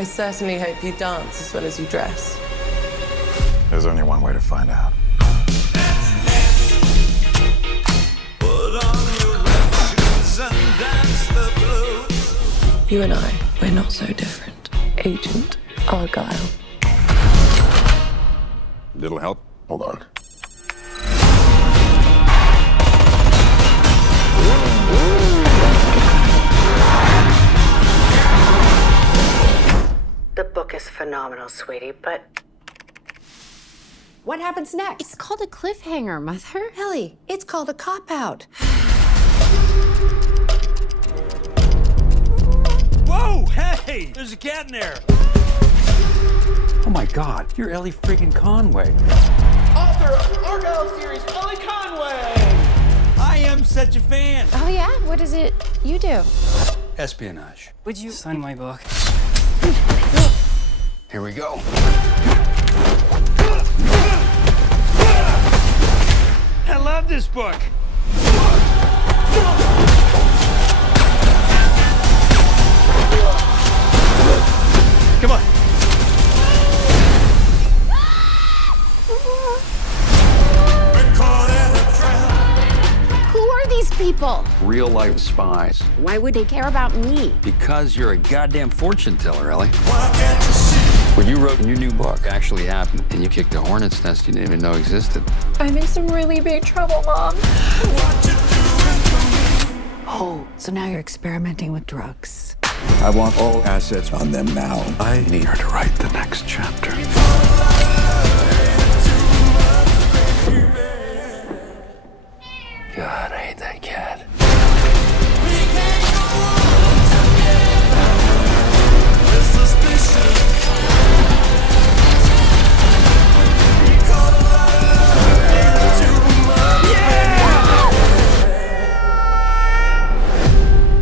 I certainly hope you dance as well as you dress. There's only one way to find out. You and I, we're not so different. Agent Argyle. Little help? Hold on. The book is phenomenal, sweetie, but what happens next? It's called a cliffhanger, Mother. Ellie, it's called a cop-out. Whoa, hey! There's a cat in there. Oh my God, you're Ellie friggin' Conway. Author of Argyle series, Ellie Conway! I am such a fan. Oh yeah? What is it you do? Espionage. Would you sign my book? Here we go. I love this book. Come on. Who are these people? Real life spies. Why would they care about me? Because you're a goddamn fortune teller, Ellie. What you wrote in your new book actually happened, and you kicked a hornet's nest you didn't even know existed. I'm in some really big trouble, Mom. Oh, so now you're experimenting with drugs. I want all assets on them now. I need her to write the next chapter. God, I hate that cat.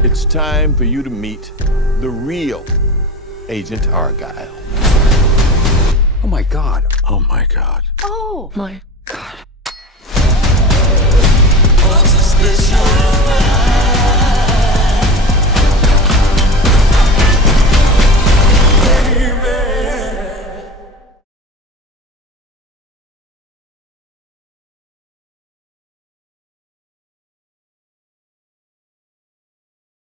It's time for you to meet the real Agent Argyle. Oh my God. Oh my God. Oh my God. Suspicion.